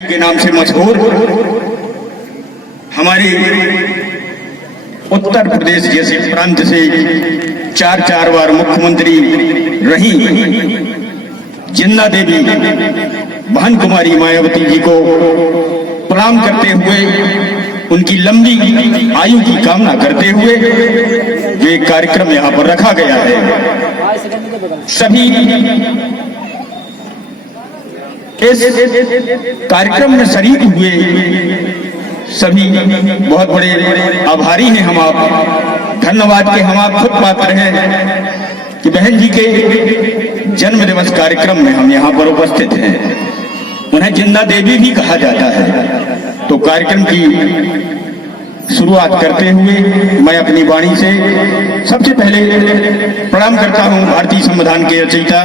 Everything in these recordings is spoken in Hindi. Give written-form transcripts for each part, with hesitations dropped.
के नाम से मशहूर हमारे उत्तर प्रदेश जैसे प्रांत से चार बार मुख्यमंत्री रही जिन्ना देवी बहन कुमारी मायावती जी को प्रणाम करते हुए उनकी लंबी आयु की कामना करते हुए जो एक कार्यक्रम यहाँ पर रखा गया है। सभी इस कार्यक्रम में शरीक हुए सभी बहुत बड़े आभारी हैं हम आप, धन्यवाद के हम आप खुद पात्र हैं कि बहन जी के जन्म दिवस कार्यक्रम में हम यहाँ पर उपस्थित हैं। उन्हें जिन्ना देवी भी कहा जाता है। तो कार्यक्रम की शुरुआत करते हुए मैं अपनी वाणी से सबसे पहले प्रणाम करता हूँ भारतीय संविधान के रचयिता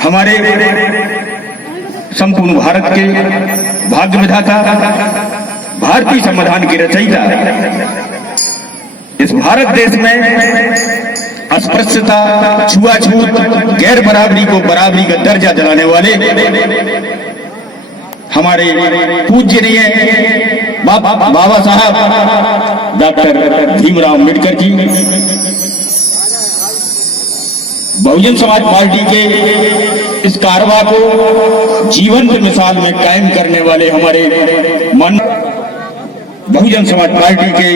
हमारे संपूर्ण भारत के भाग्य विधाता भारतीय संविधान के रचयिता इस भारत देश में अस्पृश्यता, छुआछूत, गैर बराबरी को बराबरी का दर्जा दिलाने वाले हमारे पूज्यनीय बाबा साहब डॉक्टर भीमराव अम्बेडकर जी, बहुजन समाज पार्टी के इस कारवा को जीवन की मिसाल में कायम करने वाले हमारे मन बहुजन समाज पार्टी के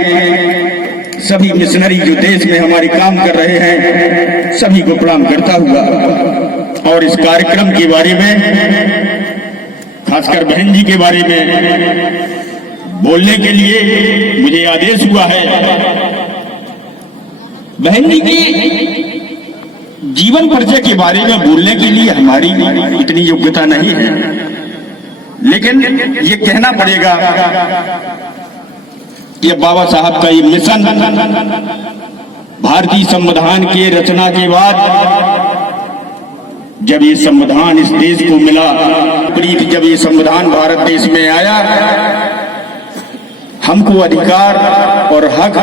सभी मिशनरी जो देश में हमारे काम कर रहे हैं सभी को प्रणाम करता हुआ और इस कार्यक्रम के बारे में खासकर बहन जी के बारे में बोलने के लिए मुझे आदेश हुआ है। बहन जी की जीवन परिचय के बारे में बोलने के लिए हमारी इतनी योग्यता नहीं है, लेकिन ये कहना पड़ेगा कि बाबा साहब का ये मिशन भारतीय संविधान के रचना के बाद जब ये संविधान इस देश को मिला, जब ये संविधान भारत देश में आया, हमको अधिकार और हक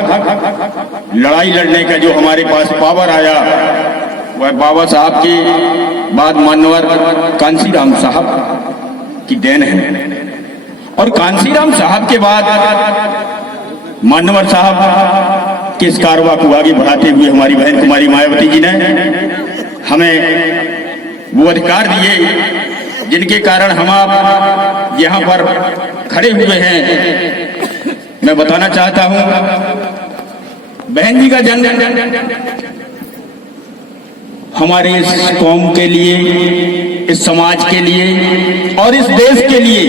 लड़ाई लड़ने का जो हमारे पास पावर आया वह बाबा साहब के बाद मानवर कांसीराम साहब की देन है। और कांसीराम साहब के बाद मानवर साहब के इस कारवा को आगे बढ़ाते हुए हमारी बहन कुमारी मायावती जी ने हमें वो अधिकार दिए जिनके कारण हम आप यहाँ पर खड़े हुए हैं। मैं बताना चाहता हूँ बहन जी का जन्म हमारे इस कौम के लिए, इस समाज के लिए और इस देश के लिए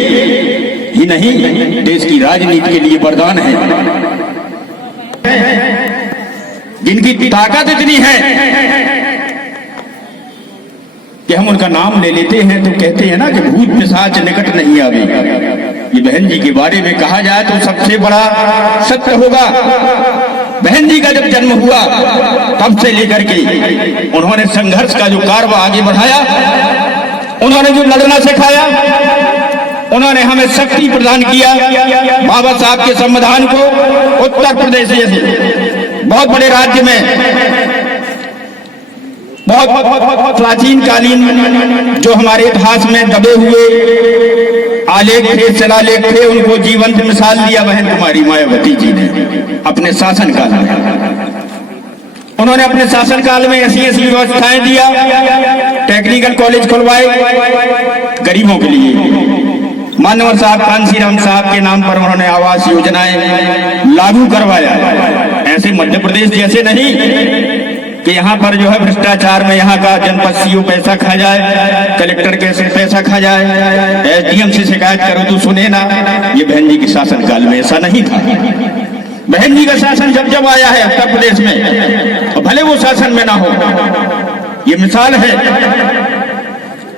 ही नहीं, देश की राजनीति के लिए वरदान है। जिनकी ताकत इतनी है कि हम उनका नाम ले लेते हैं तो कहते हैं ना कि भूत पिशाच निकट नहीं आवे। ये बहन जी के बारे में कहा जाए तो सबसे बड़ा सत्य होगा। बहन जी का जब जन्म हुआ तब से लेकर के उन्होंने संघर्ष का जो कारवा आगे बढ़ाया, उन्होंने जो लड़ना सिखाया, उन्होंने हमें शक्ति प्रदान किया। बाबा साहब के संविधान को उत्तर प्रदेश जैसे बहुत बड़े राज्य में बहुत प्राचीन कालीन जो हमारे इतिहास में दबे हुए आलेख थे, शिलालेख थे, उनको जीवंत मिसाल दिया बहन कुमारी मायावती जी ने अपने शासन काल में। उन्होंने अपने शासन काल में ऐसी ऐसी व्यवस्थाएं दिया, टेक्निकल कॉलेज खुलवाए गरीबों के लिए। मानवर साहब कांसीराम साहब के नाम पर उन्होंने आवास योजनाएं लागू करवाया। ऐसे मध्य प्रदेश जैसे नहीं कि यहाँ पर जो है भ्रष्टाचार में यहाँ का जनपद सीओ पैसा खा जाए, कलेक्टर कैसे पैसा खा जाए, एसडीएम से शिकायत करो तो सुने ना। ये बहन जी के शासन काल में ऐसा नहीं था। बहन जी का शासन जब जब आया है उत्तर प्रदेश में, तो भले वो शासन में ना हो, ये मिसाल है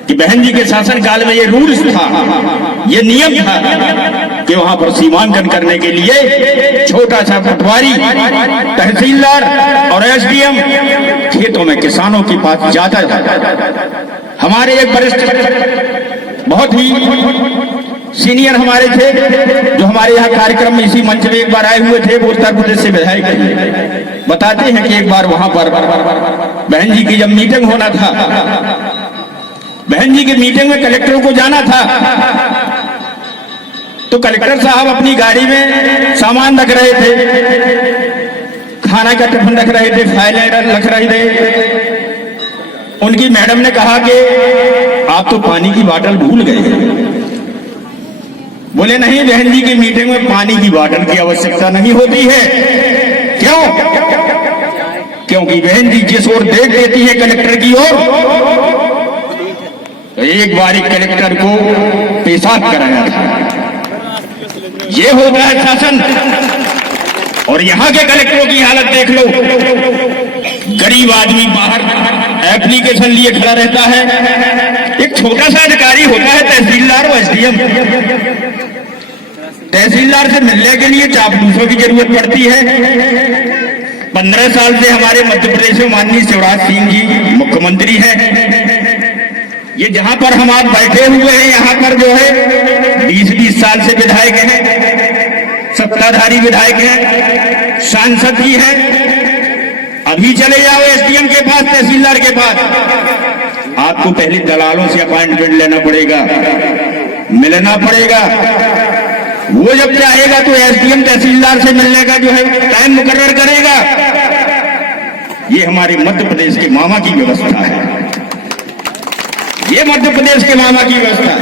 कि बहन जी के शासन काल में ये रूल्स था, ये नियम था कि वहां पर सीमांकन करने के लिए छोटा सा पटवारी, तहसीलदार और एसडीएम खेतों में किसानों के पास जाता था। हमारे एक वरिष्ठ बहुत ही सीनियर हमारे थे जो हमारे यहाँ कार्यक्रम में इसी मंच में एक बार आए हुए थे, वो उत्तर प्रदेश से विधायक थे। बताते हैं कि एक बार वहां पर बहन जी की जब मीटिंग होना था बहन जी की मीटिंग में कलेक्टर को जाना था, तो कलेक्टर साहब अपनी गाड़ी में सामान रख रहे थे, खाना का टिफिन रख रहे थे, फाइलें रख रहे थे। उनकी मैडम ने कहा कि आप तो पानी की बोतल भूल गए। बोले नहीं, बहन जी की मीटिंग में पानी की बोतल की आवश्यकता नहीं होती है। क्यों? क्योंकि बहन जी जिस ओर देख देती है कलेक्टर की ओर, तो एक बार एक कलेक्टर को पेशाब कराया था। ये होता है शासन। और यहाँ के कलेक्टरों की हालत देख लो। गरीब आदमी बाहर एप्लीकेशन लिए खड़ा रहता है। एक छोटा सा अधिकारी होता है तहसीलदार और एसडीएम। तहसीलदार से मिलने के लिए चापलूसों की जरूरत पड़ती है। 15 साल से हमारे मध्य प्रदेश में माननीय शिवराज सिंह जी मुख्यमंत्री हैं। ये जहां पर हम आप बैठे हुए हैं, यहाँ पर जो है 20-20 साल से विधायक हैं, सत्ताधारी विधायक हैं, सांसद जी हैं। अभी चले जाओ एसडीएम के पास, तहसीलदार के पास, आपको पहले दलालों से अपॉइंटमेंट लेना पड़ेगा, मिलना पड़ेगा। वो जब चाहेगा तो एसडीएम तहसीलदार से मिलने का जो है टाइम मुकर्रर करेगा। ये हमारे मध्य प्रदेश के मामा की व्यवस्था है। ये मध्य प्रदेश के मामा की व्यवस्था।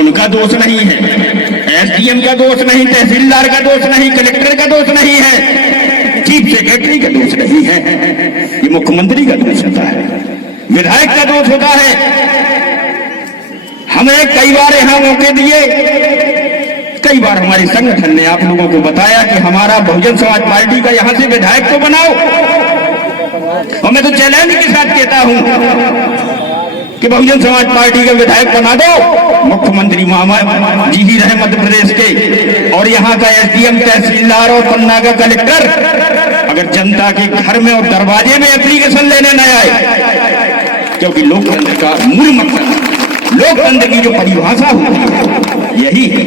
उनका दोष नहीं है, एसडीएम का दोष नहीं, तहसीलदार का दोष नहीं, कलेक्टर का दोष नहीं है, चीफ सेक्रेटरी का दोष नहीं है। ये मुख्यमंत्री का दोष होता है, विधायक का दोष होता है। हमें कई बार यहाँ मौके दिए, कई बार हमारे संगठन ने आप लोगों को बताया कि हमारा बहुजन समाज पार्टी का यहाँ से विधायक को बनाओ। और मैं तो चैलेंज के साथ कहता हूं कि बहुजन समाज पार्टी का विधायक बना दो। मुख्यमंत्री मामा जी ही रहे मध्य प्रदेश के, और यहाँ का एसडीएम, तहसीलदार और पन्ना का कलेक्टर अगर जनता के घर में और दरवाजे में एप्लीकेशन लेने न आए, क्योंकि लोकतंत्र का मूल मकसद, लोकतंत्र की जो परिभाषा होती है यही है,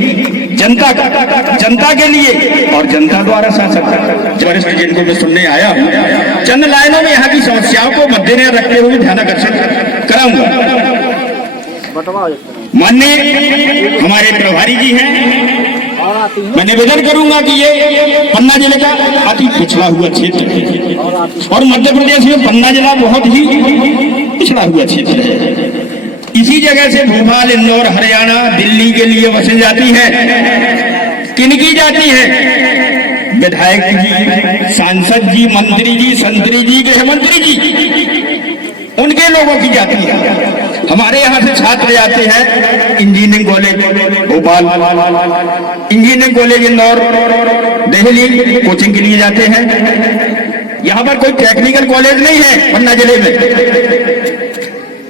जनता के लिए और जनता द्वारा शासन। वरिष्ठ जिनको मैं सुनने आया हूँ, चंद लाइनों में यहाँ की समस्याओं को मद्देनजर रखते हुए ध्यानाकर्षण कराऊंगा। माननीय हमारे प्रभारी जी हैं, मैं निवेदन करूंगा कि ये पन्ना जिले का अति पिछड़ा हुआ क्षेत्र है और मध्य प्रदेश में पन्ना जिला बहुत ही पिछड़ा हुआ क्षेत्र है। इसी जगह से भोपाल, इंदौर, हरियाणा, दिल्ली के लिए बसें जाती हैं। किनकी जाती हैं? विधायक जी, सांसद जी, मंत्री जी, संतरी जी, गृह मंत्री जी, उनके लोगों की जाती है। हमारे यहाँ से छात्र जाते हैं engineering college Bhopal, engineering college Indore, Delhi coaching के लिए जाते हैं। यहाँ पर कोई टेक्निकल कॉलेज नहीं है पन्ना जिले में।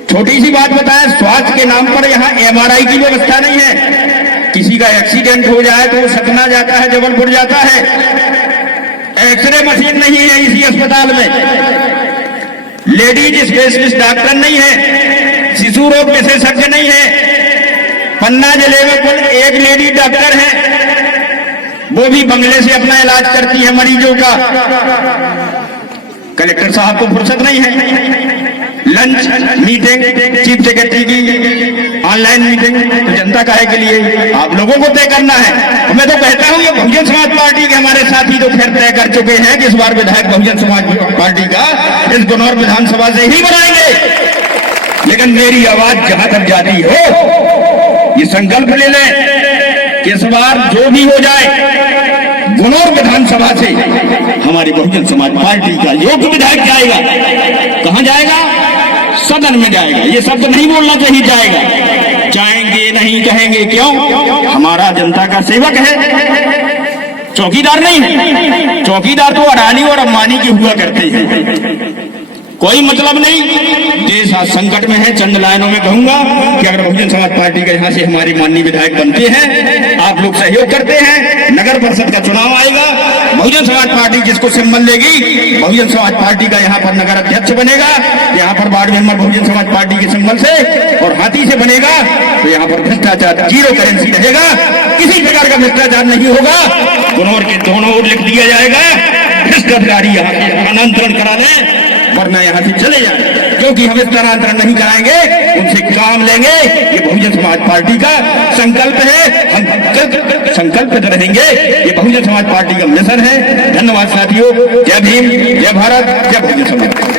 छोटी सी बात बताएं, स्वास्थ्य के नाम पर यहाँ एमआरआई की व्यवस्था नहीं है। किसी का एक्सीडेंट हो जाए तो वो सतना जाता है, जबलपुर जाता है। एक्सरे मशीन नहीं है इसी अस्पताल में। लेडीज स्पेशलिस्ट डॉक्टर नहीं है, शिशु रोग विशेषज्ञ नहीं है। पन्ना जिले में कुल एक लेडी डॉक्टर है, वो भी बंगले से अपना इलाज करती है मरीजों का। कलेक्टर साहब को फुर्सत नहीं है। लंच मीटिंग चीफ सेक्रेटरी की ऑनलाइन मीटिंग तो जनता काहे के लिए? आप लोगों को तय करना है। और मैं तो कहता हूं ये बहुजन समाज पार्टी के हमारे साथी तो फिर तय कर चुके हैं कि इस बार विधायक बहुजन समाज पार्टी का इस गुनौर विधानसभा से ही बनाएंगे। लेकिन मेरी आवाज जहां तक जाती हो, ये संकल्प ले लें कि इस बार जो भी हो जाए, गुनौर विधानसभा से हमारी बहुजन समाज पार्टी का योग्य विधायक जाएगा। कहां जाएगा? सदन में जाएगा। ये शब्द नहीं बोलना चाहिए, जाएगा। जाएंगे नहीं कहेंगे, क्यों? हमारा जनता का सेवक है, चौकीदार नहीं है। चौकीदार तो अडानी और अंबानी की हुआ करते हैं, कोई मतलब नहीं। देश आज संकट में है। चंद लाइनों में कहूंगा कि अगर बहुजन समाज पार्टी का यहाँ से हमारे माननीय विधायक बनते हैं, आप लोग सहयोग करते हैं, नगर परिषद का चुनाव आएगा, बहुजन समाज पार्टी जिसको सिंबल देगी, बहुजन समाज पार्टी का यहाँ पर नगर अध्यक्ष बनेगा। यहाँ पर ward member Bahujan Samaj party के सिंबल से और हाथी से बनेगा, तो यहाँ पर भ्रष्टाचार जीरो करेंसी रहेगा, किसी प्रकार का भ्रष्टाचार नहीं होगा। गुनौर के दोनों ओर लिख दिया जाएगा, भ्रष्ट अधिकारी यहाँ से स्थानांतरण करा लें, वरना यहाँ से चले जाए। जो कि हम स्थानांतरण नहीं कराएंगे, उनसे काम लेंगे। ये बहुजन समाज पार्टी का संकल्प है, हम संकल्पित रहेंगे। ये बहुजन समाज पार्टी का मिशन है। धन्यवाद साथियों। जय भीम, जय भारत, जय बहुजन समाज।